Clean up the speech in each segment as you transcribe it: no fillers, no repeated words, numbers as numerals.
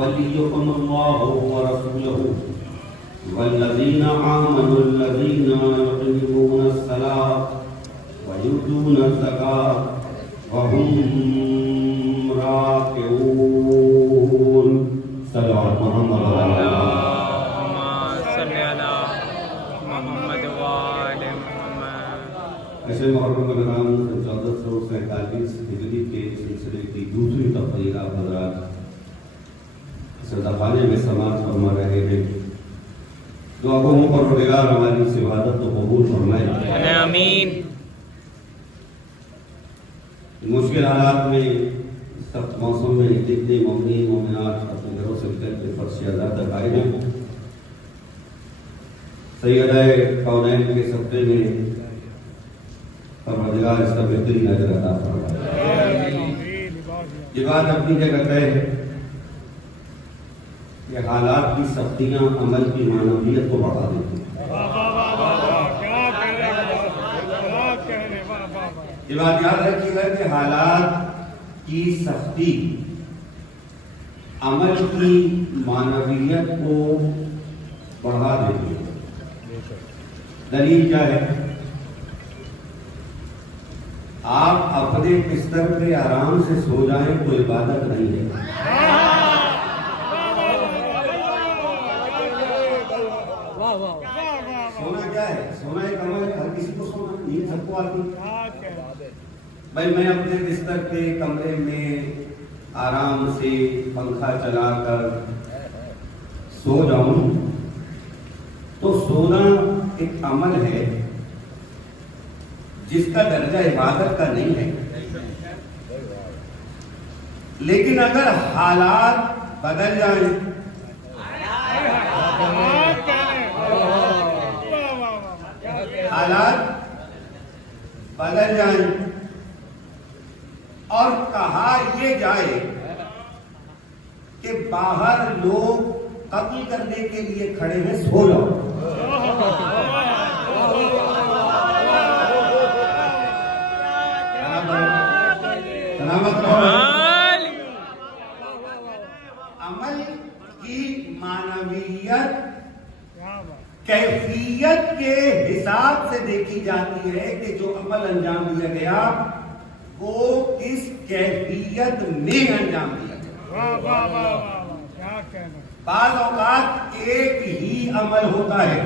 وليكم الله ورسوله والذين آمنوا الذين يقيمون الصلاة ويؤتون الزكاة وهم راكعون. صلوا على محمد اللهم صل على محمد وآل محمد. ایسے محرم رمضان 1447 ہجری کے سلسلے کی دوسری تقریر آپ حضرات صدقانے میں سماعت فرما رہے ہیں. دعا کو پروردگار ہماری اس عبادت کو قبول فرمائے. آمین. مشکل حالات میں سخت موسم میں جتنے مومنین مومنات اپنے گھروں سے نکل کے فرش ادا تک آئے ہیں، سیدہ کونین کے صدقے میں پروردگار اس کا بہترین اجر عطا فرمائے. یہ بات اپنی جگہ طے ہے کہ حالات کی سختیاں عمل کی معنویت کو بڑھا دیتی ہیں. یہ بات یاد رکھیے گا کہ حالات کی سختی عمل کی معنویت کو بڑھا دیتی ہے. دلیل کیا ہے؟ آپ اپنے بستر پہ آرام سے سو جائیں تو عبادت نہیں ہے. سونا کیا ہے؟ سونا ایک عمل ہے. ہر کسی کو سونا یہ سب کو آتی. بھائی میں اپنے بستر پہ کمرے میں آرام سے پنکھا چلا کر سو جاؤں تو سونا ایک عمل ہے جس کا درجہ عبادت کا نہیں ہے. لیکن اگر حالات بدل جائیں، حالات بدل جائیں اور کہا یہ جائے کہ باہر لوگ قتل کرنے کے لیے کھڑے ہیں، سو جاؤ. عمل کی معنویت کیفیت کے حساب سے دیکھی جاتی ہے کہ جو عمل انجام دیا گیا وہ کس کیفیت میں انجام دیا گیا. بعض اوقات ایک ہی عمل ہوتا ہے،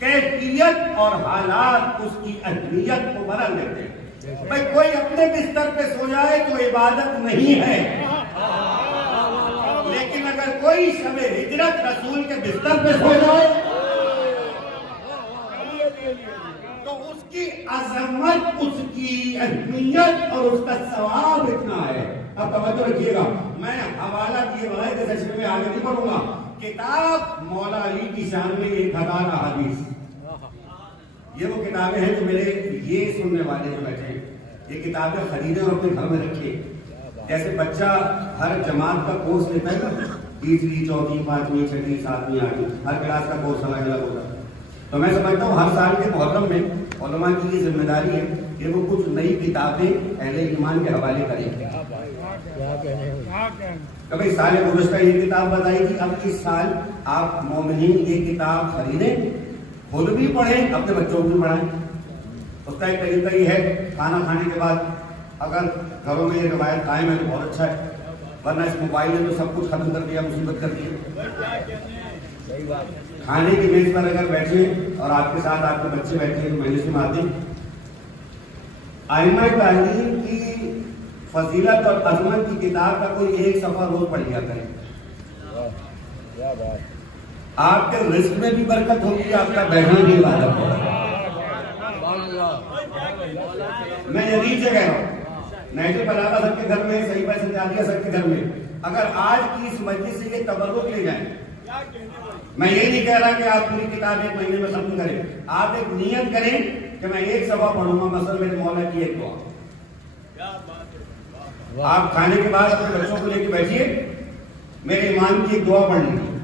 کیفیت اور حالات اس کی اہمیت کو بدل دیتے ہیں. بھائی کوئی اپنے بستر پہ سو جائے تو عبادت نہیں ہے، لیکن اگر کوئی شب ہجرت رسول کے بستر پہ سو جائے تو اس کی عظمت، اس کی اہمیت اور اس کا ثواب اتنا ہے. اب توجہ رکھیے گا، میں حوالہ کیے بغیر کے سلسلے میں آگے نہیں پڑھوں گا. کتاب مولا علی کی شان میں 1000 احادیث، یہ وہ کتابیں ہیں جو میرے یہ سننے والے جو بیٹھے ہیں یہ کتابیں خریدیں اور اپنے گھر میں رکھیں. جیسے بچہ ہر جماعت کا کورس لیتا ہے نا، تیسری، چوتھی، پانچویں، چھٹی، ساتویں، آٹھویں، ہر کلاس کا کورس الگ الگ ہوتا ہے. تو میں سمجھتا ہوں ہر سال کے محرم میں علماء کی یہ ذمہ داری ہے کہ وہ کچھ نئی کتابیں اہل ایمان کے حوالے کریں. کبھی سال گزشتہ یہ کتاب بتائی تھی، اب اس سال آپ مومنین یہ کتاب خریدیں، خود بھی پڑھیں، اپنے بچوں کو بھی پڑھائیں. اس کا ایک طریقہ یہ ہے کھانا کھانے کے بعد اگر گھروں میں یہ روایت قائم ہے تو بہت اچھا ہے، ورنہ اس موبائل نے تو سب کچھ ختم کر دیا، مصیبت کر دی. کھانے کی میز پر اگر بیٹھے اور آپ کے ساتھ آپ کے بچے بیٹھے تو مجلس میں آتے، ائمہ تعلیم کی فضیلت اور عظمت کی کتاب کا کوئی ایک صفحہ روز پڑھ لیا کریں. آپ کے رزق میں بھی برکت ہوگی، آپ کا بیٹھنا بھی عبادت ہوگا. میں یقین سے کہہ رہا ہوں، نیچے بلاغہ سب کے گھر میں، صحیح پیسے جاتی سب کے گھر میں، اگر آج کی اس مجلس سے یہ تبرک لے جائیں، میں یہ نہیں کہہ رہا کہ آپ پوری کتاب ایک مہینے میں ختم کریں، آپ ایک نیت کریں کہ میں ایک صفحہ پڑھوں گا، مثلا میرے مولا کی ایک دعا. آپ کھانے کے بعد اپنے بچوں کو لے کے بیٹھیے، میرے امام کی ایک دعا پڑھ لیجیے،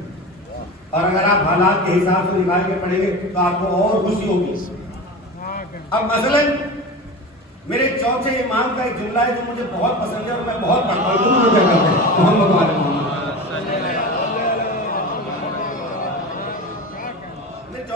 اور اگر آپ حالات کے حساب سے نکال کے پڑھیں گے تو آپ کو اور خوشی ہوگی. اب مثلا میرے چوتھے امام کا ایک جملہ ہے جو مجھے بہت پسند ہے اور میں بہت پڑھتا ہوں. محمد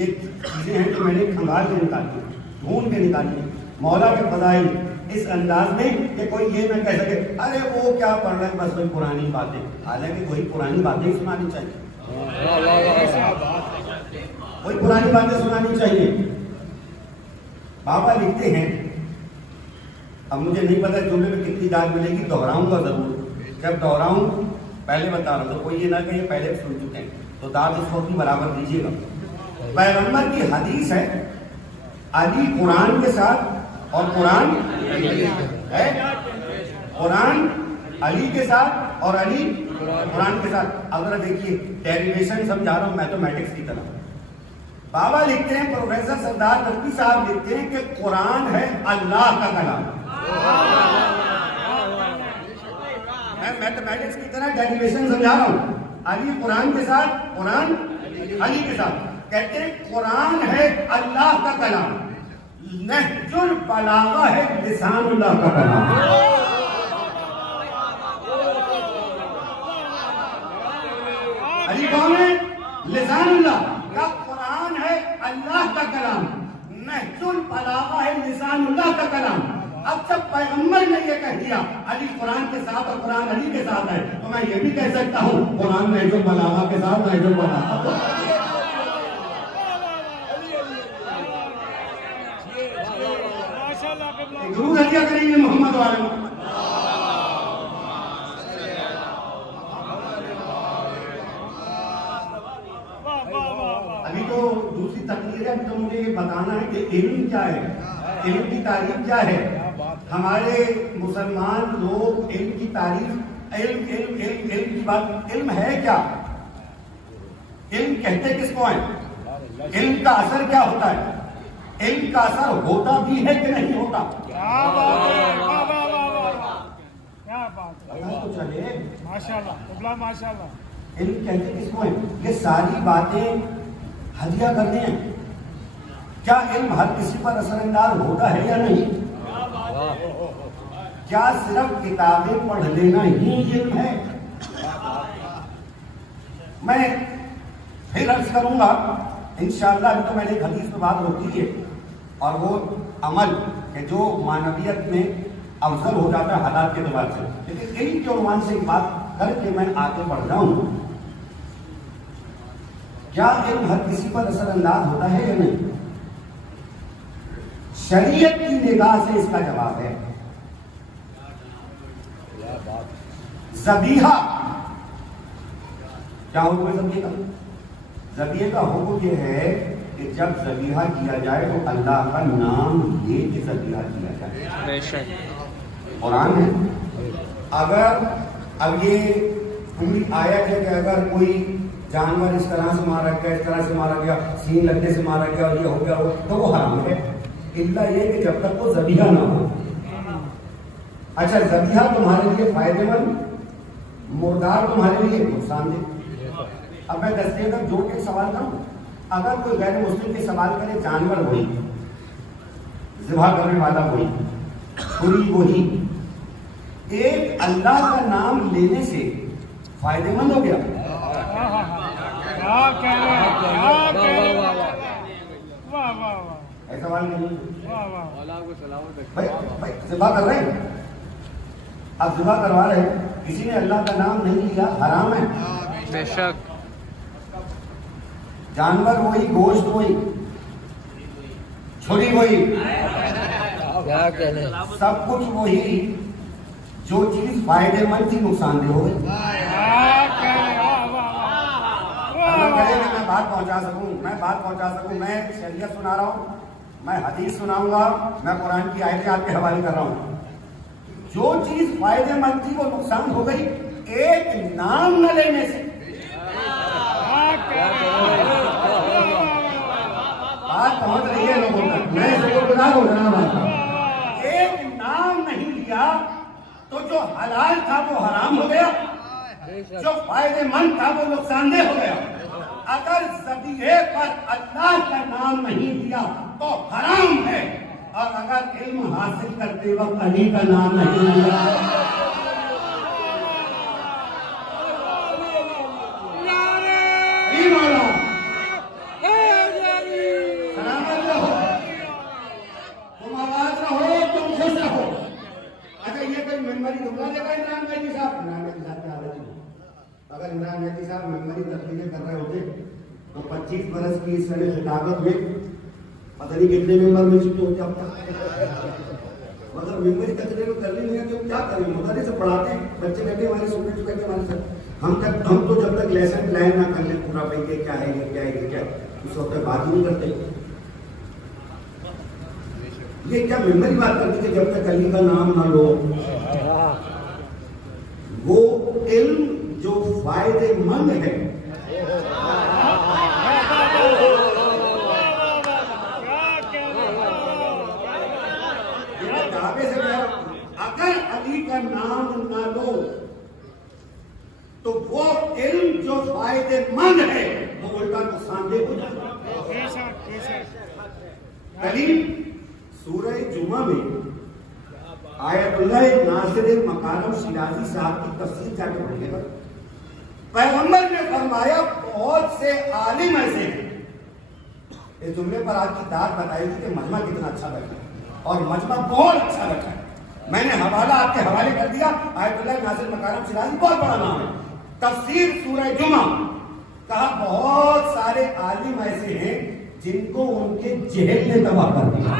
یہ چیزیں ہیں جو میں نے کھنگال کے نکالی ہیں، ڈھونڈ کے نکالی ہیں مولا کے فضائل اس انداز میں کہ کوئی یہ نہ کہہ سکے ارے وہ کیا پڑھ رہے ہیں بس کوئی پرانی باتیں، حالانکہ کوئی پرانی باتیں ہی سنانی چاہیے، کوئی پرانی باتیں سنانی چاہیے۔ بابا لکھتے ہیں، اب مجھے نہیں پتا جملے میں کتنی داد ملے گی، دہراؤں گا ضرور، جب دہراؤں پہلے بتا رہا ہوں تو کوئی یہ نہ کہ یہ پہلے سن چکے ہیں تو داد اس وقت برابر دیجیے گا۔ پیغمبر کی حدیث ہے علی قرآن کے ساتھ اور قرآن ہے، قرآن علی کے ساتھ اور علی قرآن کے ساتھ۔ اگر دیکھیے ڈیریویشن سمجھا رہا ہوں میتھمیٹکس کی طرح۔ بابا لکھتے ہیں، پروفیسر سردار نقوی صاحب لکھتے ہیں کہ قرآن ہے اللہ کا کلام۔ میں میتھمیٹکس کی طرح ڈیریویشن سمجھا رہا ہوں، علی قرآن کے ساتھ قرآن علی کے ساتھ۔ کہتے ہیں قرآن ہے اللہ کا کلام، نہج البلاغہ ہے لسان اللہ کا کلام۔ علی کون ہے؟ لسان اللہ کا قرآن ہے اللہ کا کلام، نہج البلاغہ ہے لسان اللہ کا کلام۔ اب جب پیغمبر نے یہ کہہ دیا علی قرآن کے ساتھ اور قرآن علی کے ساتھ ہے تو میں یہ بھی کہہ سکتا ہوں قرآن نہج البلاغہ کے ساتھ نہج البلاغہ۔ ضرور ہدیہ کریں گے محمد والے محمد۔ ابھی تو دوسری تقریر ہے، تو مجھے یہ بتانا ہے کہ علم کیا ہے، علم کی تعریف کیا ہے۔ ہمارے مسلمان لوگ علم کی تعریف، علم علم علم علم کی بات، علم ہے کیا، علم کہتے کس کو ہیں، علم کا اثر کیا ہوتا ہے، علم کا اثر ہوتا بھی ہے کہ نہیں ہوتا؟ تو چلے ماشاءاللہ ماشاءاللہ۔ علم کہتے کس کو ہیں؟ یہ ساری باتیں ہدیہ کرتے ہیں۔ کیا علم ہر کسی پر اثر انداز ہوتا ہے یا نہیں؟ کیا صرف کتابیں پڑھ لینا ہی علم ہے؟ میں پھر عرض کروں گا انشاءاللہ، ابھی تو میں نے ایک حدیث پہ بات روکی ہے، اور وہ عمل کہ جو معنویت میں افضل ہو جاتا ہے حالات کے اعتبار سے، لیکن علم کے عنوان سے ایک بات کر کے میں آگے بڑھ رہا ہوں۔ کیا علم ہر کسی پر اثر انداز ہوتا ہے یا نہیں؟ شریعت کی نگاہ سے اس کا جواب ہے ذبیحہ۔ کیا حکم ہے ذبیحہ کا؟ ذبیحہ کا حکم یہ ہے کہ جب ذبیحہ کیا جائے تو اللہ کا نام لے کے ذبیحہ کیا جائے۔ بے شک قرآن ہے۔ اگر اب یہ پوری آیت ہے کہ اگر کوئی جانور اس طرح سے مارا گیا، اس طرح سے مارا گیا، سین لگنے سے مارا گیا اور یہ ہو گیا تو وہ حرام ہے، الا یہ کہ جب تک وہ ذبیحہ نہ ہو۔ اچھا، ذبیحہ تمہارے لیے فائدے مند، مردار تمہارے لیے نقصان دہ۔ اب میں دستے تک جوڑ کے سوال کروں، اگر کوئی غیر مسلم کے سوال کرے جانور وہی، ذبح کرنے والا وہی، چھری وہی، ایک اللہ کا نام لینے سے فائدے مند ہو گیا؟ ایسا سوال نہیں، بھائی ذبح کر رہے ہیں، اب ذبح کروا رہے ہیں، کسی نے اللہ کا نام نہیں لیا، حرام ہے۔ بے شک جانور وہی، گوشت وہی، چھری وہی، سب کچھ وہی، جو چیز فائدے مند تھی نقصان دہ ہو گئی۔ میں بات پہنچا سکوں، میں شریعت سنا رہا ہوں، میں حدیث سناؤں گا، میں قرآن کی آیتیں آپ کے حوالے کر رہا ہوں۔ جو چیز فائدے مند تھی وہ نقصان ہو گئی ایک نام نہ لینے سے۔ بات پہنچ رہی ہے لوگوں تک، میں شکر گزار ہو رہا، ایک نام نہیں لیا تو جو حلال تھا وہ حرام ہو گیا، جو فائدے مند تھا وہ نقصان دہ ہو گیا۔ اگر ذبیحے پر اللہ کا نام نہیں لیا تو حرام ہے، اور اگر علم حاصل کرتے وقت علی کا نام نہیں لیا علی مولا سرکار ممبری تقریریں کر رہے ہوتے تو 25 برس کی اس سنِ خطابت میں پتہ نہیں کتنے ممبر مل چکے ہوتے اب تک، مگر ممبری تقریریں کرنی نہیں ہے تو کیا کریں؟ مدرس سے پڑھاتے ہیں، بچے کہتے ہیں ہمارے اسٹوڈنٹ کہتے ہیں ہمارے ساتھ، ہم تو جب تک لیسن پلان نہ کر لیں پورا بھائی یہ کیا ہے یہ کیا ہے یہ کیا، اس وقت تک بات ہی نہیں کرتے. یہ کیا ممبری بات کرتی کہ جب تک علی کا نام نہ لو. وہ علم جو فائدے مند ہے اگر علی کا نام نہ لو تو وہ علم جو فائدے مند ہے وہ الٹا نقصان دہ ہو جائے. کلیم سورہ جمعہ میں آیت اللہ ناصر مکارم شیرازی صاحب کی تفسیر جا کے پڑھیے گا. پیغمبر نے فرمایا بہت سے عالم ایسے ہیں. اس جملے پر آپ کی داد بتائی تھی کہ مجمع کتنا اچھا بیٹھا اور مجمع بہت اچھا بیٹھا ہے. میں نے حوالہ آپ کے حوالے کر دیا. آیت اللہ ناصر مکارم شیرازی بہت بڑا نام ہے. تفسیر سورہ جمعہ کہا بہت سارے عالم ایسے ہیں جن کو ان کے جہل نے تباہ کر دیا.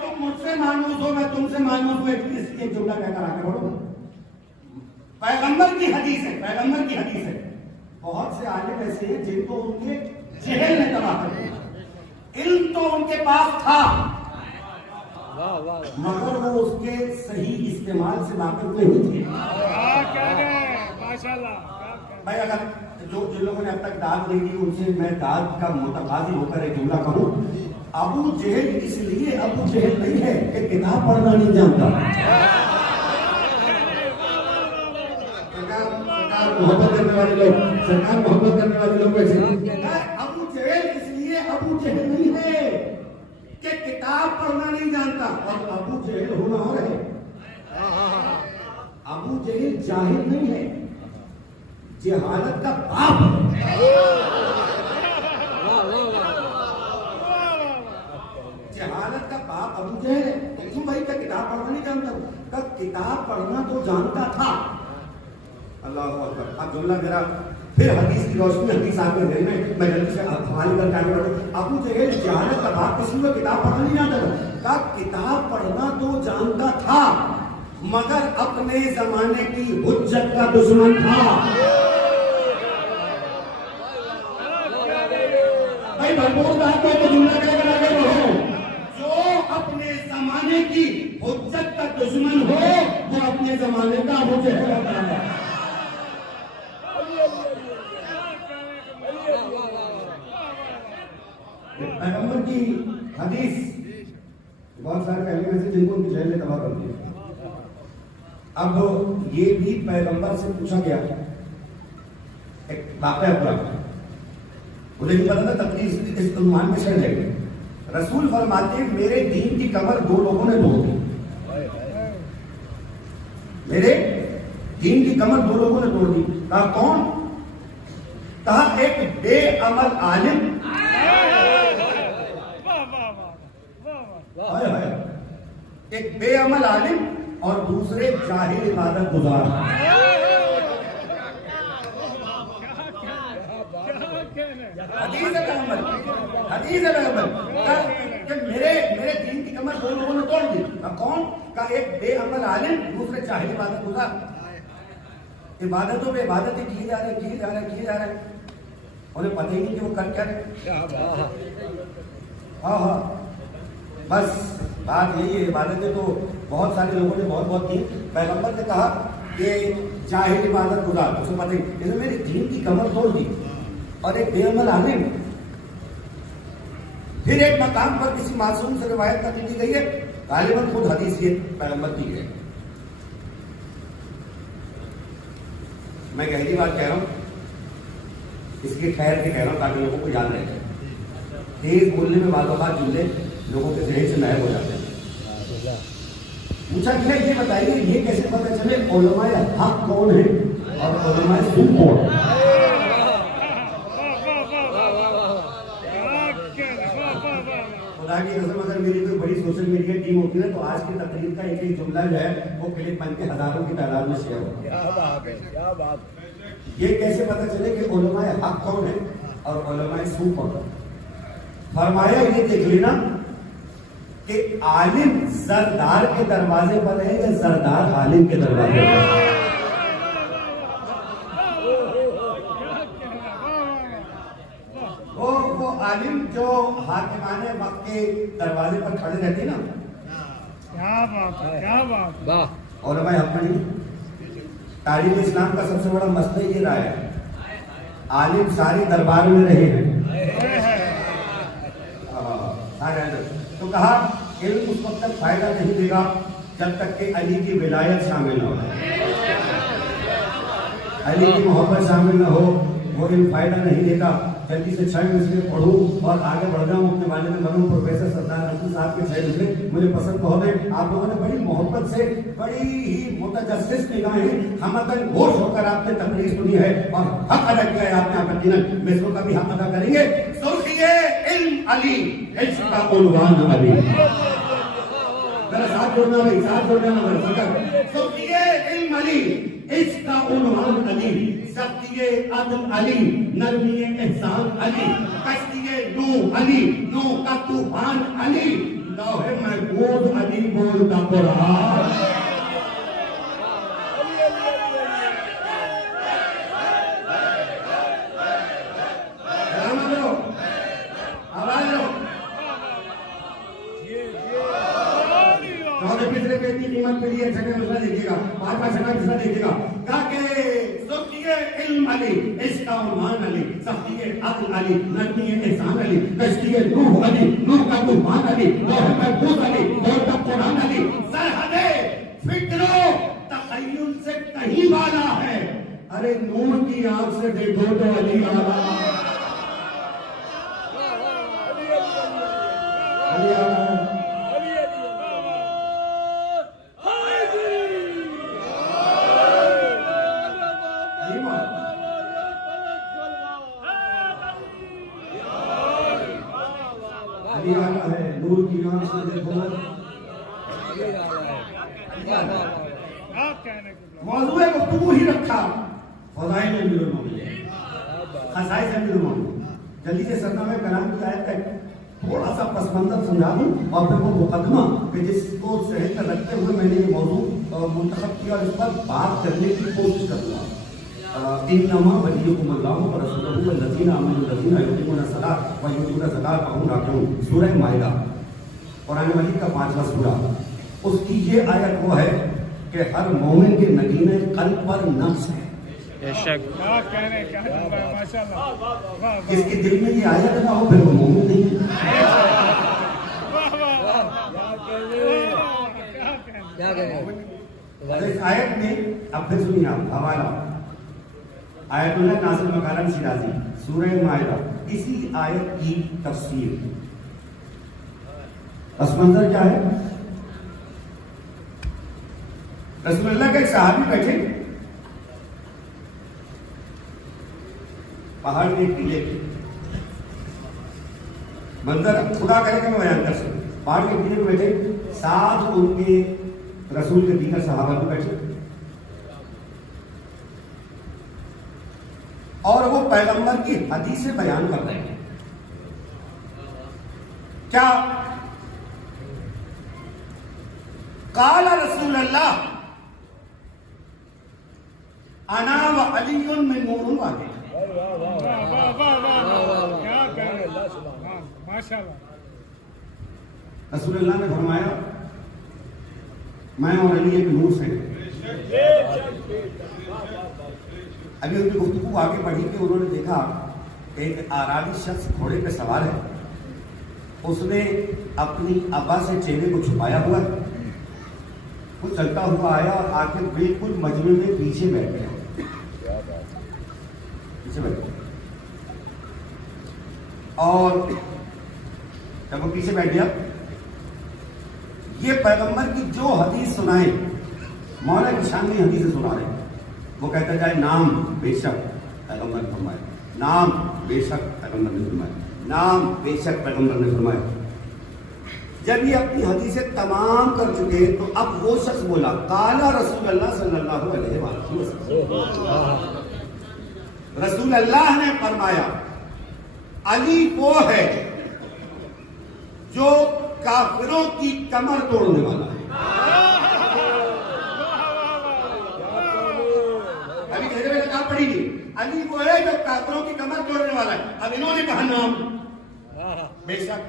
تم مجھ سے مانوس ہو میں تم سے مانوس ہوں. ایک جملہ کہہ کر آگے بڑھو. پیغمبر کی حدیث ہے، پیغمبر کی حدیث ہے. بہت سے عالم ایسے ہیں جن کو ان کے جہل نے تباہ کر دیا. علم تو ان کے پاس تھا مگر وہ اس کے صحیح استعمال سے واقف نہیں تھے. بھائی اگر جن لوگوں نے اب تک داد نہیں دی ان سے میں داد کا متقاضی ہو کر ایک جملہ کہوں. ابو جہل اس لیے ابو جہل نہیں ہے کہ کتاب پڑھنا نہیں جانتا. محبت کرنے والے لوگ، سرکار محبت کرنے والے لوگ ایسے ابو جہل اس لیے ابو جہل نہیں ہے کہ کتاب پڑھنا نہیں جانتا. اور ابو جہل ہونا اور ہے. ابو جہل جاہل نہیں ہے، جہالت کا باپ ہے. جہالت کا باپ ابو جہل ہے. کیوں بھائی کہ کتاب پڑھنا نہیں جانتا؟ کتاب پڑھنا تو جانتا تھا. اللہ اکبر. اب جملہ میرا پھر حدیث کی روشنی حدیث آپ میں میں جلدی سے حوالے کر کے آگے بڑھوں. ابو جہل جہالت کا باپ کسی کو کتاب پڑھنا نہیں جانتا تھا. کتاب پڑھنا تو جانتا تھا مگر اپنے زمانے کی حجت کا دشمن تھا. بھائی بھرپور بات ہے تو جملہ کہہ کر آگے بڑھو. جو اپنے زمانے کی حجت کا دشمن ہو وہ اپنے زمانے کا ابو جہل ہوتا ہے. پیغمبر کی حدیث بہت سارے پہلے میں سے جن کو ان کی جہل نے تباہ کر دیا. اب یہ بھی پیغمبر سے پوچھا گیا ایک واقعہ پورا. مجھے نہیں پتا تھا تقریر اس عنوان میں شہر ہے. رسول فرماتے ہیں میرے دین کی کمر دو لوگوں نے توڑ دی. میرے دین کی کمر دو لوگوں نے توڑ دی. کہا کون؟ کہا ایک بے عمل عالم ایک بے عمل عالم اور دوسرے جاہل عبادت گزار. حدیث ہے پیغمبر کہ میرے دین کی کمر دو لوگوں نے توڑ دی. کون؟ کا ایک بے عمل عالم دوسرے جاہل عبادت گزار. عبادتوں پہ عبادتیں کی جا رہے انہیں پتہ ہی نہیں کہ وہ کر کیا رہے. ہاں بس بات یہی ہے. عبادتیں تو بہت سارے لوگوں نے بہت کی. پیغمبر نے کہا کہ جاہل عبادت گزار اسے پتہ ہی انہوں نے میری دین کی کمر توڑ دی. اور ایک بے عمل عالم. پھر ایک مقام پر کسی معصوم سے روایت کر دی گئی ہے غالباً خود حدیث یہ پیغمبر کی ہے. میں گہری بات کہہ رہا ہوں اس کی خیر کے کہہ رہا ہوں تاکہ لوگوں کو یاد رہے. تیز بولنے میں بعض اوقات جملے لوگوں کے ذہن سے نائب ہو جاتے ہیں. پوچھا گیا یہ بتائیے یہ کیسے پتہ چلے علماء حق کون ہے اور علماء سو کون؟ خدا کی قسم اگر میری کوئی بڑی سوشل میڈیا ٹیم ہوتی ہے تو آج کی تقریر کا ایک جملہ جو ہے وہ کلپ بن کے ہزاروں کی تعداد میں شیئر ہو. کیا بات ہے، کیا بات. یہ کیسے پتہ چلے کہ علماء حق کون ہے اور علماء سو کون ہے؟ فرمایا یہ دیکھ لینا کہ عالم زردار کے دروازے پر ہے یا زردار عالم کے دروازے پر ہے. وہ عالم جو حاکمان وقت کے دروازے پر کھڑے رہتے نا. کیا بات ہے، کیا بات. علماء حق میں نہیں. تاریخ اسلام کا سب سے بڑا مسئلہ یہ رہا ہے عالم سارے دربار میں رہے ہیں. تو کہا علم اس وقت تک فائدہ نہیں دے گا جب تک کہ علی کی ولایت شامل نہ ہو، علی کی محبت شامل نہ ہو. وہ علم فائدہ نہیں دے گا. جلدی سے 6 مسئلے پڑھوں اور آگے بڑھ جاؤں، اپنے والد بنوں. پروفیسر سردار نقوی صاحب کے 6 مسئلے مجھے پسند بہت ہیں. آپ لوگوں نے بڑی محبت سے بڑی ہی متجسس نگاہیں ہمدن گوش ہو کر آپ نے تقریر سنی ہے اور حق ادا کیا ہے آپ نے. آپ یقیناً مصروں کا بھی حق ادا کریں گے. سرخیے علم علی، عشق کا عنوان علی. ذرا ساتھ جوڑنا بھائی، ساتھ جوڑنا بھائی. سرخیے علم علی، عشق کا عنوان علی، سختی عدل علی، نرمی احسان علی، کشتی نوح علی، نوح کا طوفان علی، لوح محفوظ علی بولتا قرآن. قیمت کے لیے چھٹا مسئلہ دیکھیے گا، 5واں چھٹا مسئلہ دیکھیے گا. کہا کہ سرخیے علم علی، عشق کا عنوان علی، سختی عدل علی، نرمی احسان علی، کشتی نوح علی، نوح کا طوفان علی، لوح محفوظ علی، بولتا قرآن علی. سرحد فکر و تخیل سے کہیں بالا ہے. ارے نور کی آنکھ سے دیکھو تو علی آلہ. علی آلہ. نور کی آنکھ سے دیکھو. موضوع گفتگو ہی رکھا فضائل امیر المومنین، خصائص امیر المومنین. جلدی سے سرنامہ کلام کی آیت کا تھوڑا سا پس منظر سمجھا دوں اور پھر وہ مقدمہ کہ جس کو صحیح کر رکھتے ہوئے میں نے یہ موضوع منتخب کیا اور اس پر بات کرنے کی کوشش کروں گا. انما ولیکم اللہ ورسولہ والذین آمنوا الذین یقیمون الصلاۃ ویؤتون الزکاۃ وهم راکعون. سورہ مائدہ قرآن مجید کا 5واں سورہ. اس کی یہ آیت وہ ہے کہ ہر مومن کے نگینہ قلب پر نقش ہے. بے شک. جس کے دل میں یہ آیت نہ ہو پھر وہ مومن نہیں ہے. اس آیت میں اب پھر سنیے آپ حوالہ آیت اللہ ناصر مکارم شیرازی سورہ مائدہ. اسی آیت کی تفسیر. پس منظر کیا ہے؟ رسول اللہ کے ایک صحابی بیٹھے پہاڑ کے ٹیلے پہ. منظر خدا کرے کہ میں بیان کر سکوں. پہاڑ کے ٹیلے پہ بیٹھے، ساتھ ان کے رسول کے دیگر صحابہ بھی بیٹھے اور وہ پیغمبر کی حدیثیں بیان کر رہے ہیں. کیا قال رسول اللہ انا و علی من نور واحد. رسول اللہ نے فرمایا میں اور علی ایک نور سے. ابھی ان کی گفتگو آگے بڑھی کہ انہوں نے دیکھا ایک آرابی شخص گھوڑے پہ سوار ہے. اس نے اپنی ابا سے چہرے کو چھپایا ہوا ہے. وہ چلتا ہوا آیا اور آ کے بالکل مجمع میں پیچھے بیٹھ گیا. پیچھے بیٹھ گیا اور جب وہ پیچھے بیٹھ گیا یہ پیغمبر کی جو حدیث سنائے مولا کی شان میں حدیثیں سنا رہے. وہ کہتا جائے نام بے شک پیغمبر نے فرمایا، نام بے شک پیغمبر نے فرمایا، نام بے شک پیغمبر نے فرمایا. جب یہ اپنی حدیثیں تمام کر چکے تو اب وہ شخص بولا قال رسول اللہ صلی اللہ علیہ وسلم، رسول اللہ نے فرمایا علی وہ ہے جو کافروں کی کمر توڑنے والا ہے۔ ابھی کہتے ہوئے کہا پڑھی گی علی وہ ہے جو کافروں کی کمر توڑنے والا ہے۔ اب انہوں نے کہا نام، بے شک۔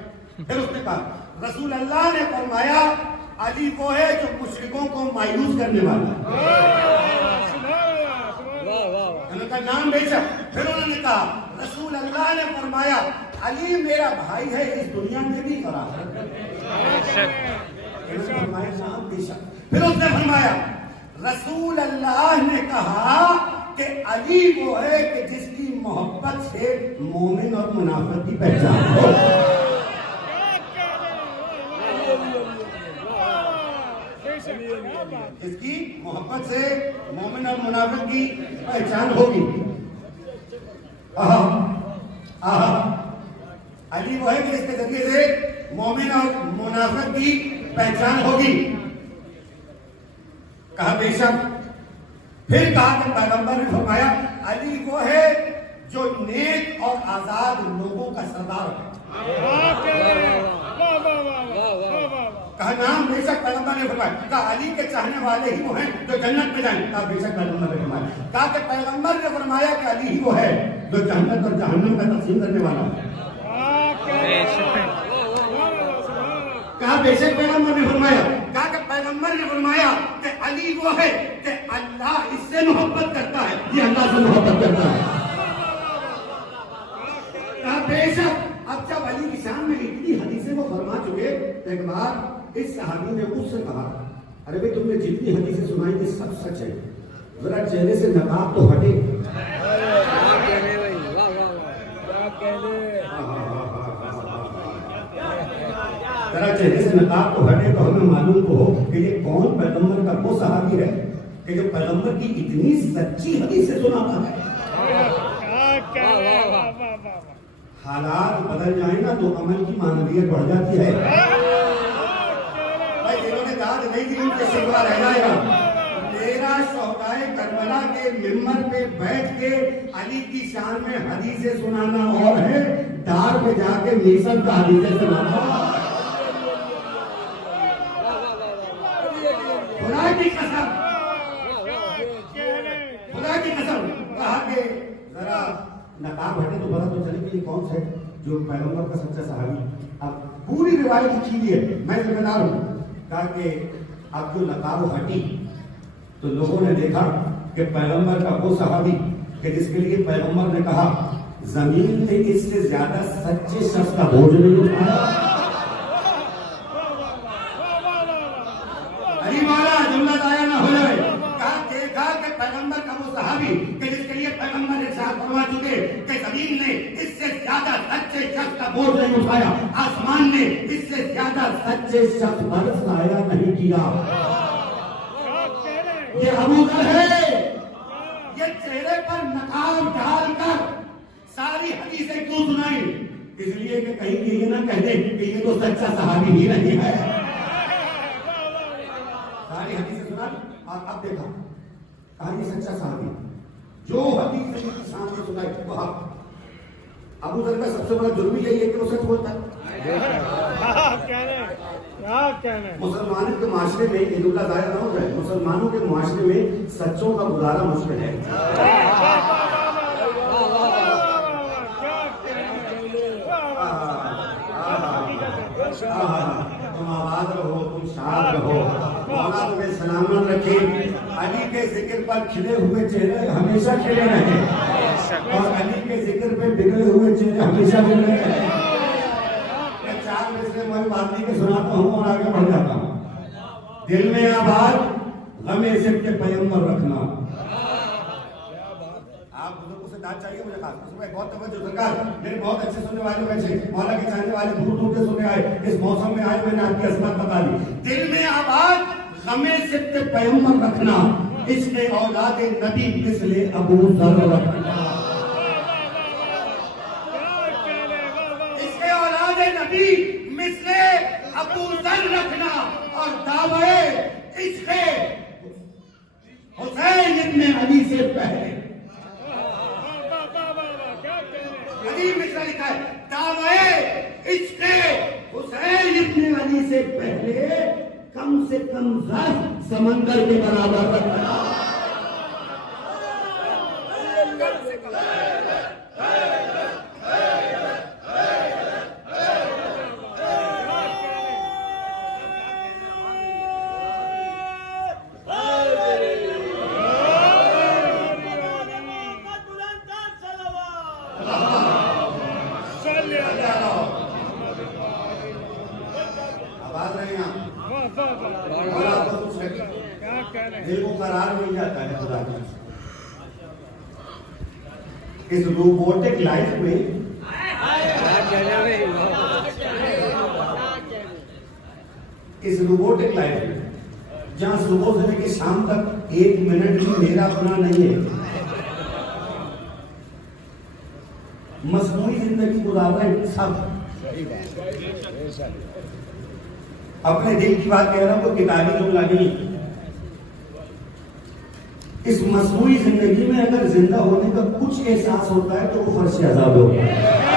پھر اس نے کہا رسول اللہ نے فرمایا علی وہ ہے جو مشرکوں کو مایوس کرنے والا ہے۔ انہوں نے کہا نام بے شک۔ پھر انہوں نے کہا رسول اللہ نے فرمایا علی میرا بھائی ہے اس دنیا میں بھی اور آخرت میں بھی۔ فرمایا نام بے شک۔ پھر اس نے فرمایا رسول اللہ نے کہا کہ علی وہ ہے کہ جس کی محبت سے مومن اور منافق کی پہچان ہو۔ اس کی محبت سے مومن اور منافق کی پہچان ہوگی۔ علی وہ ہے کہ اس کے ذریعے سے مومن اور منافق کی پہچان ہوگی۔ کہا بے شک۔ پھر کہا کہ پیغمبر نے فرمایا علی وہ ہے جو نیک اور آزاد لوگوں کا سردار ہے۔ کہا نام بے شک۔ پیغمبر نے فرمایا کہا علی کے چاہنے والے ہی وہ ہیں جو جنت میں جائیں۔ کہا بے شک پیغمبر نے فرمایا۔ کہا کہ پیغمبر نے فرمایا کہ علی ہی وہ ہے جو جنت اور جہنم کا تقسیم کرنے والا ہے۔ کہا بے شک پیغمبر نے فرمایا۔ کہا کہ پیغمبر نے فرمایا کہ علی وہ ہے کہ اللہ اس سے محبت کرتا ہے، یہ اللہ سے محبت کرتا ہے۔ کہا بے شک۔ اب جب علی کی شان میں اتنی حدیثیں وہ فرما چکے، ایک بار اس صحابی نے مجھ سے کہا ارے بھائی تم نے جتنی حدیثیں سنائی یہ سب سچ ہے، ذرا چہرے سے نقاب تو ہٹے۔ ذرا چہرے سے نقاب تو ہٹے تو ہمیں معلوم تو ہو کہ یہ کون پیغمبر کا وہ صحابی ہے کہ جو پیغمبر کی اتنی سچی حدیثیں سناتا ہے۔ حالات بدل جائیں نا تو عمل کی معنویت بڑھ جاتی ہے۔ بھائی جنہوں نے داد نہیں دی ان کے شکوہ رہ جائے گا۔ میرا شہدائے کربلا کے ممبر پہ بیٹھ کے علی کی شان میں حدیثیں سنانا اور ہے، دار پہ جا کے میسن کا حدیثیں سنانا۔ خدا کی قسم، خدا کی قسم کہا کہ ذرا نقاب ہٹے تو پتا تو چلے کہ یہ کون ہے جو پیغمبر کا سچا صحابی۔ اب پوری روایت لکھی ہے، میں ذمہ دار ہوں۔ کہا کہ اب جو نقاب ہٹی تو لوگوں نے دیکھا کہ پیغمبر کا وہ صحابی کہ جس کے لیے پیغمبر نے کہا زمین میں اس سے زیادہ سچے شخص کا بوجھ نہیں اٹھایا۔ علی والا جملہ ضائع نہ ہو جائے۔ کہا دیکھا کہ پیغمبر کا وہ صحابی کہ جس کے لیے پیغمبر نے ارشاد فرما چکے کہ زمین نے اس سے زیادہ سچے شخص کا بوجھ نہیں اٹھایا، آسمان نے اس سے زیادہ سچے شخص پر سایہ نہیں کیا۔ یہ ابو ذر ہے، یہ چہرے پر نقاب ڈال کر ساری حدیثیں کیوں سنائیں؟ اس لیے کہ کہیں یہ نہ کہہ دے کہ یہ تو سچا صحابی ہی نہیں ہے۔ ساری حدیثیں سنا اور اب دیکھا کہا یہ سچا صحابی جو حدیث سامنے سنائی وہ حق۔ ابو ذر کا سب سے بڑا جرم یہی ہے کہ وہ سچ بولتا ہے۔ مسلمانوں کے معاشرے میں یہ جملہ ظاہر نہ ہو جائے، مسلمانوں کے معاشرے میں سچوں کا گزارا مشکل ہے۔ تم آباد رہو، تم شاد رہو، مولا تمہیں سلامت رکھے۔ علی کے ذکر پر کھلے ہوئے چہرے ہمیشہ کھلے رہے اور علی کے ذکر پہ بگڑے ہوئے چہرے ہمیشہ بگڑے رہے۔ میں 4 مصرے میں بات نہیں کہ سناتا ہوں اور آگے بڑھ جاتا ہوں۔ دل میں آباد غم عشق کے پیغمبر رکھنا۔ آپ بزرگوں سے داد چاہیے مجھے خاص اس میں بہت توجہ سرکار، میرے بہت اچھے سننے والے بیٹھے، مولا کے چاہنے والے دور دور سے سننے آئے، اس موسم میں آئے میں نے آپ کی عظمت بتا دی۔ دل میں آباد غم عشق کے پیغمبر رکھنا، عشق اولاد نبی مثل ابو ذر رکھنا۔ عشق اولاد نبی مثل ابو ذر رکھنا اور دعوے عشق حسین ابن علی سے پہلے. علی مصرا لکھا ہے دعوے عشق حسین ابن علی سے پہلے کم سے کم ظرف سمندر کے برابر رکھنا. دل کو قرار مل جاتا ہے خدا کا. اس روبوٹک لائف میں جہاں صبح سے لے کے شام تک 1 منٹ بھی میرا اپنا نہیں ہے, مصنوعی زندگی گزار رہے ہیں سب. اپنے دل کی بات کہہ رہا ہوں, کوئی کتابی جملہ نہیں. اس مصنوعی زندگی میں اگر زندہ ہونے کا کچھ احساس ہوتا ہے تو وہ فرش عذاب ہوتا ہے.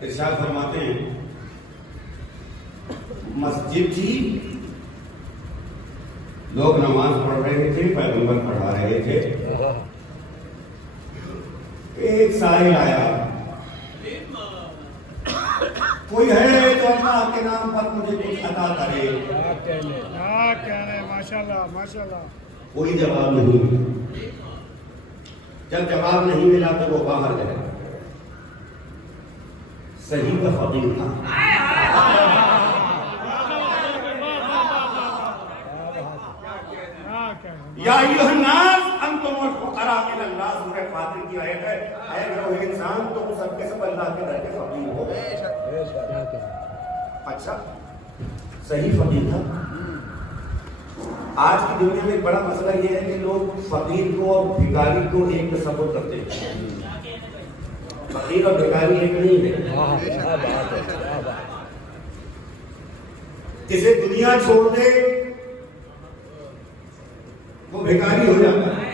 ارشاد فرماتے ہیں مسجد تھی, لوگ نماز پڑھ رہے تھے, پیغمبر پڑھا رہے تھے. ایک سائل آیا, کوئی ہے جو اللہ کے نام پر مجھے کچھ عطا کرے. ماشاءاللہ ماشاءاللہ. کوئی جواب نہیں. جب جواب نہیں ملا تو وہ باہر گئے. صحیح کا فقیر تھا. یا ایھا الناس انتم الفقراء الی اللہ, سورہ فاطر کی آیت ہے. اے گروہ انسان تم سب کے سب اللہ کے در کے فقیر ہو. اچھا صحیح فقیر تھا. آج کی دنیا میں ایک بڑا مسئلہ یہ ہے کہ لوگ فقیر کو اور بھکاری کو ایک تصور کرتے ہیں. فقیر اور بھکاری ایک نہیں ہے. جسے دنیا چھوڑ دے وہ بھکاری ہو جاتا ہے.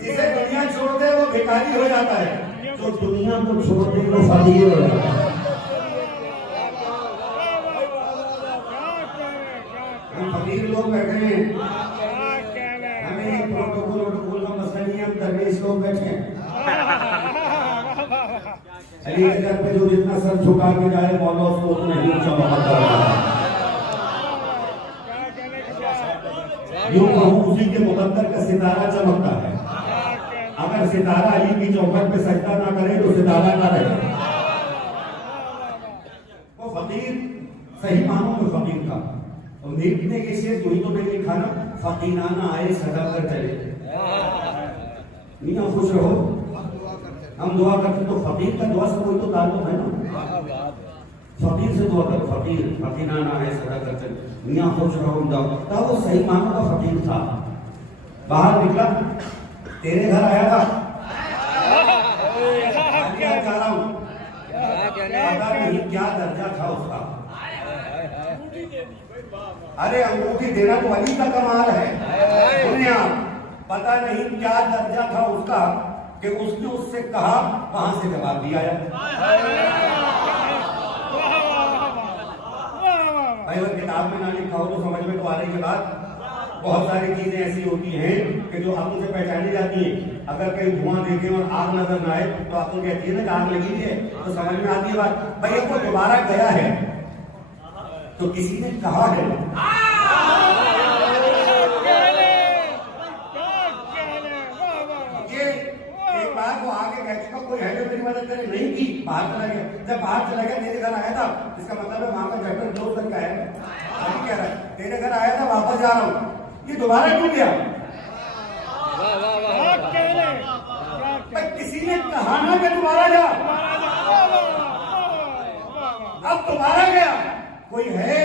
جسے دنیا چھوڑ دے وہ بھکاری ہو جاتا ہے, جو دنیا کو چھوڑ دے وہ فقیر ہو جاتا ہے. فقیر لوگ بیٹھے ہیں, ہمیں پروٹوکول کا مسئلہ نہیں ہے, ہم درویش لوگ بیٹھے ہیں. علی کے در پہ جو جتنا سر جھکا کے جائے مولا اس کو اتنا ہی اونچا مقام کرتا ہے. یوں کہوں اسی کے مقدر کا ستارہ چمکتا ہے. اگر ستارہ علی کی چوکھٹ پہ سجدہ نہ کرے تو ستارہ نہ رہے. وہ فقیر صحیح معنوں میں فقیر تھا. اور میرے کے شعر جو ہی تو میں نے لکھا نا, فقیرانہ آئے سجا کر چلے. میاں خوش رہو, ہم دعا کرتے تو فقیر کا دعا سے کوئی تو تعلق ہے نا. فقیر سے دعا کرو, فقیر فقیرانہ آئے سجا کر چلے. میاں خوش رہو دعا. وہ صحیح معنوں کا فقیر تھا. باہر نکلا, تیرے گھر آیا تھا, کیا چاہ رہا ہوں, پتا نہیں کیا درجہ تھا اس کا. ارے انگوٹھی دینا تو علی کا کمال ہے. دنیا پتا نہیں کیا درجہ تھا اس کا کہ اس نے اس سے کہا, وہاں سے جواب دیا ہے. بھائی اگر کتاب میں نہ لکھا ہو تو سمجھ میں تو آ رہی ہے بات. بہت ساری چیزیں ایسی ہوتی ہیں کہ جو عقل سے پہچانی جاتی ہیں. اگر کہیں دھواں دیکھیں اور آگ نظر نہ آئے تو عقل کہتی ہے نا کہ آگ لگی ہوئی ہے, تو سمجھ میں آتی ہے بات. بھائی کو دوبارہ گیا ہے تو کسی نے کہا ہے یہ ایک بار وہ آگے کہہ چکا کوئی ہے جو میری مدد کرے, نہیں کی, باہر چلا گیا. جب باہر چلا گیا میرے گھر آیا تھا, اس کا مطلب ہے وہاں کا چیپٹر کلوز کر کے آیا ہے. ابھی کہہ رہا ہے تیرے گھر آیا تھا واپس جا رہا ہوں, یہ دوبارہ کیوں گیا؟ کسی نے کہا نا کہ دوبارہ جا, اب دوبارہ گیا. کوئی ہے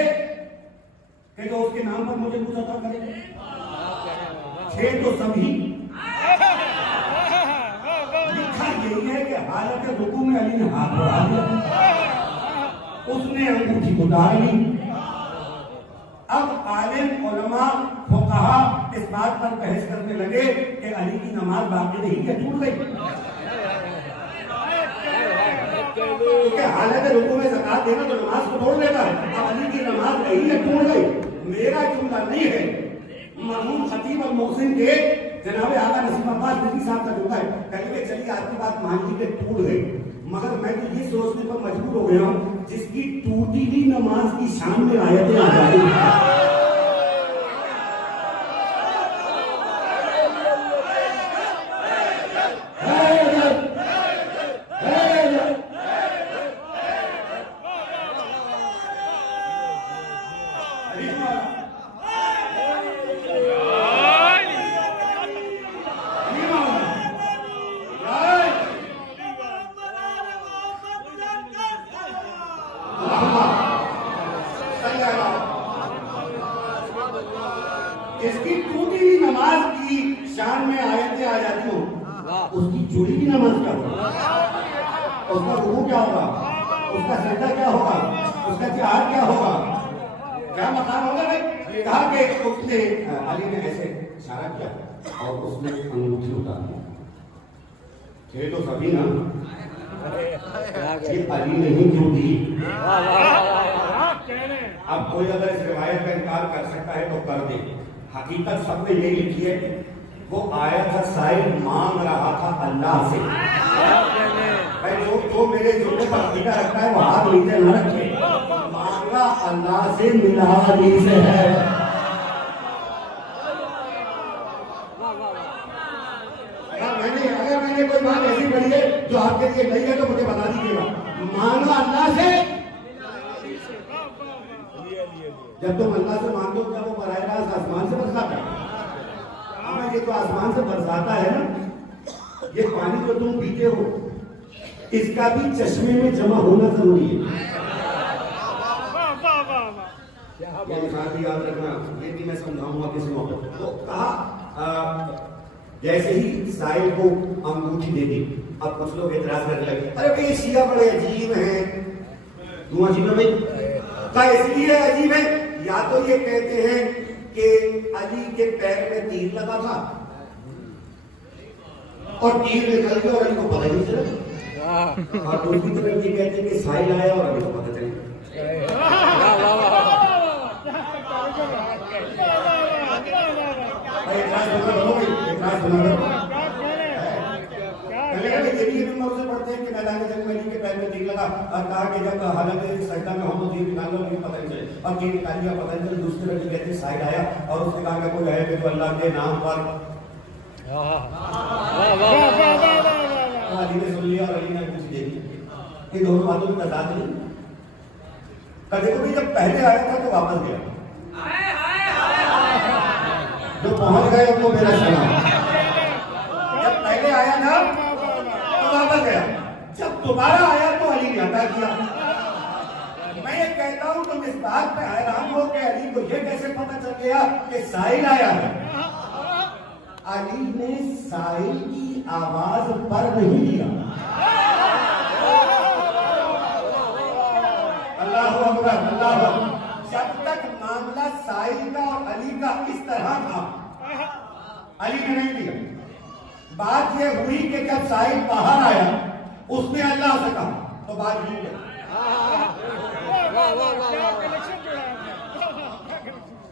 کہ جو اس کے نام پر مجھے کچھ عطا کرے؟ تھے تو سبھی. لکھا یہی ہے کہ حالت رکوع میں علی نے ہاتھ بڑھا دیا, اس نے انگوٹھی اتار لی. اب عالم علماء فقہا اس بات پر بحث کرنے لگے کہ علی کی نماز باقی نہیں ہے, ٹوٹ گئی. کیونکہ حالت رکوع میں زکات دینا تو نماز کو توڑ دیتا ہے. اب علی کی نماز نہیں ہے, ٹوٹ گئی. میرا جملہ نہیں ہے, مرحوم خطیب اور محسن کے جناب آقا نسیم عباس نقوی صاحب کا جملہ ہے. کہیں چلیے آپ کی بات مان لی کہ ٹوٹ گئی, مگر میں تو یہ سوچنے پر مجبور ہو گیا ہوں جس کی ٹوٹی ہوئی نماز کی شان میں آیتیں آ جاتی ہیں. اس کی ٹوٹی ہوئی نماز کی شان میں آیتیں آ جاتی ہوں, اس کی جڑی ہوئی نماز کیا ہوگا, اس کا رکوع کیا ہوگا, اس کا سجدہ کیا ہوگا, اس کا جہاد کیا ہوگا, کیا مقام ہوگا. بھائی کہا کہ اس نے علی نے ایسے اشارہ کیا اور اس نے انگوٹھی اتار دی. تھے تو سبھی نا, یہ علی نہیں کیوں دی. اب کوئی اگر اس روایت کا انکار کر سکتا ہے تو کر دے. حقیقت سب نے یہ لکھی ہے, وہ آیا تھا سائل مانگ رہا تھا اللہ سے. جو میرے جملے پر عقیدہ رکھتا ہے وہ ہاتھ نیچے نہ رکھے, مانگا اللہ سے ملا علی سے ہے. اگر میں نے کوئی بات ایسی پڑھی ہے جو آپ کے لیے نہیں ہے تو مجھے بتا دیجیے گا. مانگا اللہ سے, جب تم اللہ سے مانگو کیا وہ براہ راست آسمان سے برساتا ہے؟ ہمیں یہ تو آسمان سے برساتا ہے نا. یہ پانی جو تم پیتے ہو اس کا بھی چشمے میں جمع ہونا ضروری ہے. یہ مثال بھی یاد رکھنا, یہ بھی میں سمجھاؤں گا کسی موقع. تو کہا جیسے ہی سائل کو انگوٹھی دے دی, اب کچھ لوگ اعتراض کرنے لگے, ارے بھائی یہ شیعہ بڑے عجیب ہیں. کیوں عجیب ہے بھائی؟ کہا اس لیے عجیب ہے, یا تو یہ کہتے ہیں کہ علی کے پیر میں تیر لگا تھا اور تیر نکل گیا اور علی کو پتہ نہیں چلا, اور دوسری طرف یہ کہتے ہیں کہ سائل آیا اور علی کو پتہ چل پڑھتے ہیں کہ میدان جنگ میں علی کے پیر میں تیر لگا اور کہا کہ جب حالت سجدہ میں ہو تو تیر نکال لو, مجھے پتہ نہیں چلے. اب تیر نکال لیا پتہ نہیں چلے. دوسری طرف کہتے ہیں سائل آیا اور اس نے کہا کہ کوئی ہے کہ تو اللہ کے نام پر. علی نے سن لیا اور علی نے کچھ دے دی. یہ دونوں باتوں میں تضاد نہیں. کبھی کبھی جب پہلے آیا تھا تو واپس گیا, جو پہنچ گئے ان کو میرا سلام. جب پہلے آیا تھا تو واپس گیا, جب دوبارہ آیا تو علی نے عطا کیا. میں یہ کہتا ہوں تم اس بات پہ حیران ہو کہ علی کو یہ کیسے پتہ چل گیا کہ سائل آیا ہے. علی نے سائل کی آواز پر نہیں لیا. اللہ اکبر, اللہ اکبر. جب تک معاملہ سائل کا اور علی کا اس طرح تھا علی نے نہیں لیا. بات یہ ہوئی کہ جب سائل باہر آیا اس نے اللہ سے کہا تو بات نہیں ہے.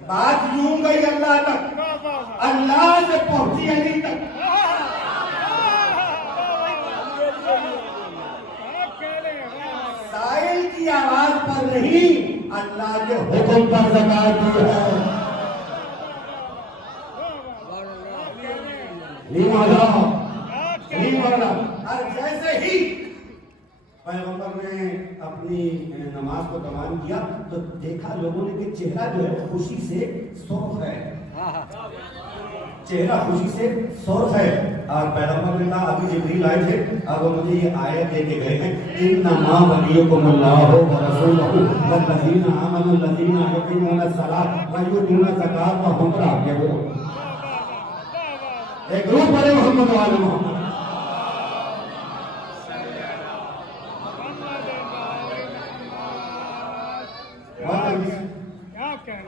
بات یوں گئی اللہ تک, اللہ سے پہنچی علی تک. سائل کی آواز پر نہیں, اللہ کے حکم پر زکات دی ہے. نہیں مولا. اور جیسے ہی پیغمبر نے اپنی نماز کو تمام کیا تو دیکھا لوگوں نے کہ چہرہ جو ہے خوشی سے سرخ ہے, چہرہ خوشی سے سرخ ہے. اور پیغمبر نے کہا ابھی جبریل آئے تھے, اب وہ مجھے یہ آیت دے کے گئے ہیں, انما ولیکم اللہ ورسولہ والذین آمنوا الذین یقیمون الصلاۃ ویؤتون الزکاۃ وهم راکعون. ایک گروپ پڑھے محمد وآل محمد.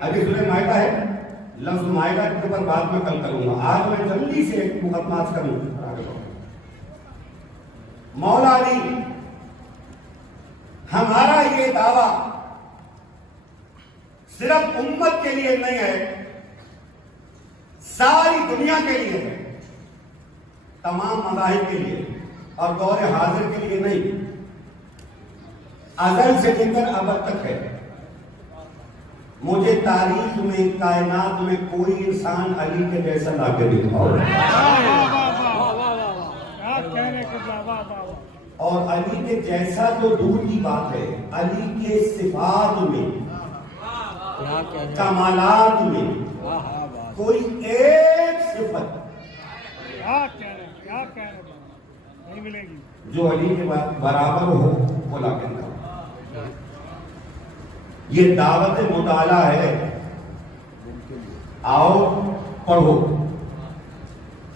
ابھی سورہ مائدہ ہے, لفظ مائدہ کے اوپر بعد میں کل کروں گا. آج میں جلدی سے ایک مقدمات کروں. مولا علی, ہمارا یہ دعویٰ صرف امت کے لیے نہیں ہے, ساری دنیا کے لیے ہے, تمام مذاہب کے لیے اور دور حاضر کے لیے نہیں, ازل سے لے کر ابد تک ہے. مجھے تاریخ میں کائنات میں کوئی انسان علی کے جیسا لا کے دکھاؤ. اور علی کے جیسا تو دور کی بات ہے, علی کے صفات میں, کمالات میں کوئی ایک صفت نہیں ملے گی جو علی کے برابر ہو وہ لا کے دکھاؤ. یہ دعوت مطالعہ ہے. آؤ پڑھو,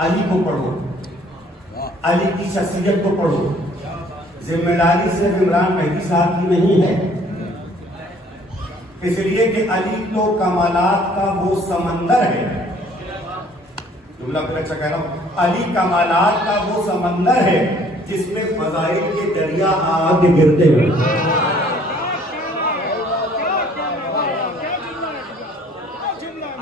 علی کو پڑھو, علی کی شخصیت کو پڑھو. ذمہ داری صرف عمران مہدی صاحب کی نہیں ہے, اس لیے کہ علی تو کمالات کا وہ سمندر ہے. جملہ پھر اچھا کہہ رہا ہوں, علی کمالات کا وہ سمندر ہے جس میں فضائل کے دریا آ کے گرتے ہوئے.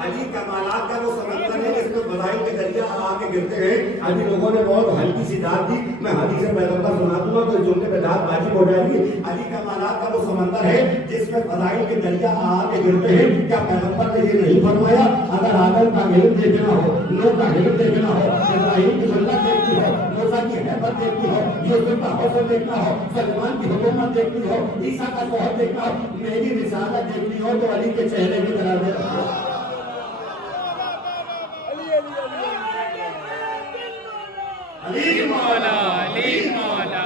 علی کمالات کا وہ سمندر ہے جس میں فضائل کے دریا آ کے گرتے ہیں. ابھی لوگوں نے بہت ہلکی سی داد دی, میں حدیث پیغمبر سنا دوں گا تو جملے پہ داد واجب ہو جائے گی. علی کمالات کا وہ سمندر ہے جس میں فضائل کے دریا آ کے گرتے ہیں. کیا پیغمبر نے یہ نہیں فرمایا اگر آدم کا علم دیکھنا ہو, نوح کا علم دیکھنا ہو, ابراہیم کی سنت دیکھنی ہو, موسیٰ کی حیبت دیکھنی ہو, یوسف کا حسن دیکھنا ہو, سلمان کی حکومت دیکھنی ہو, عیسیٰ کا شوہر دیکھنا ہو, میری رسالت دیکھنی ہو تو علی کے چہرے کی طرح دیکھنا. علی مولا, علی مولا,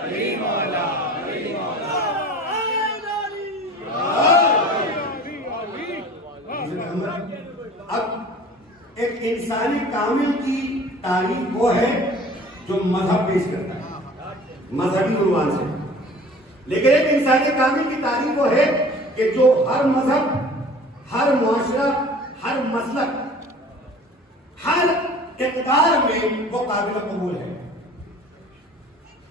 علی مولا, علی مولا. اب ایک انسانی کامل کی تعریف وہ ہے جو مذہب پیش کرتا ہے مذہبی عنوان سے, لیکن ایک انسانی کامل کی تعریف وہ ہے کہ جو ہر مذہب, ہر معاشرہ, ہر مسلک, ہر اقدار میں وہ قابل قبول ہے.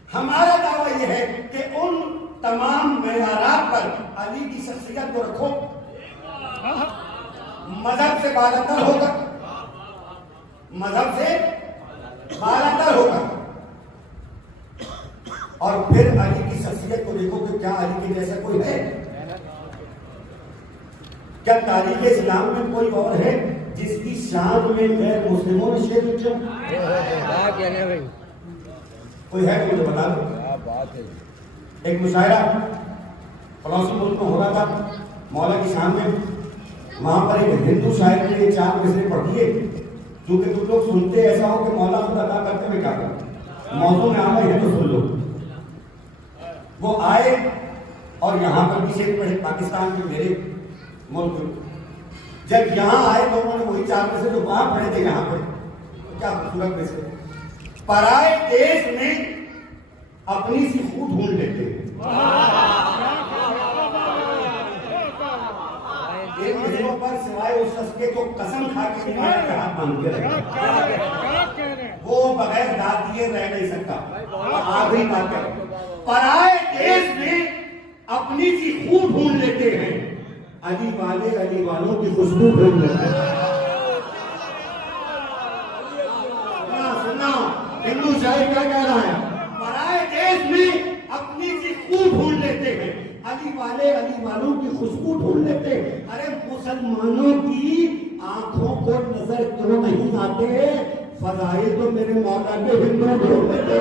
ہمارا دعویٰ یہ ہے کہ ان تمام معیارات پر علی کی شخصیت کو رکھو, مذہب سے بالاتر ہو کر, مذہب سے بالاتر ہو کر, اور پھر علی کی شخصیت کو دیکھو کہ کیا علی کے جیسا کوئی ہے. کیا تاریخ اسلام میں کوئی اور ہے جس کی شان میں غیر مسلموں نے شعر لکھے؟ کوئی ہے مجھے بتا دو. ایک مشاعرہ پڑوسی ملک میں ہو رہا تھا مولا کی شان میں, وہاں پر ایک ہندو شاعر نے یہ 4 مصرے پڑھ دیے. کیونکہ تم لوگ سنتے ایسا ہو کہ مولا خود ادا کرتے ہوئے کیا کرتے, موضوع میں آنا ہے تو سن لو. وہ آئے اور یہاں پر بھی شعر پڑھے پاکستان کے میرے ملک. جب یہاں آئے تو انہوں نے وہی 4 میں سے جو وہاں پڑھے تھے یہاں پہ, کیا خوبصورت میں سے پرائے دیش میں اپنی سی خود ڈھونڈ لیتے ہیں. ایک مہینوں پر سوائے اس شخص کے جو قسم کھا کے نماز کے ہاتھ باندھ کے رہے, وہ بغیر داد دیے رہ نہیں سکتا. آخری بات ہے, پرائے دیش میں اپنی سی خود ڈھونڈ لیتے ہیں, علی والے علی والوں کی خوشبو ڈھونڈ لیتے ہیں. سننا ہندو شاعر کیا کہہ رہا ہے, پرائے دیش میں اپنی سی خود ڈھونڈ لیتے ہیں, علی والوں کی خوشبو ڈھونڈ لیتے. ارے مسلمانوں کی آنکھوں کو نظر کیوں نہیں آتے؟ فضائل تو میرے مولا کے ہندو ڈھونڈ لیتے.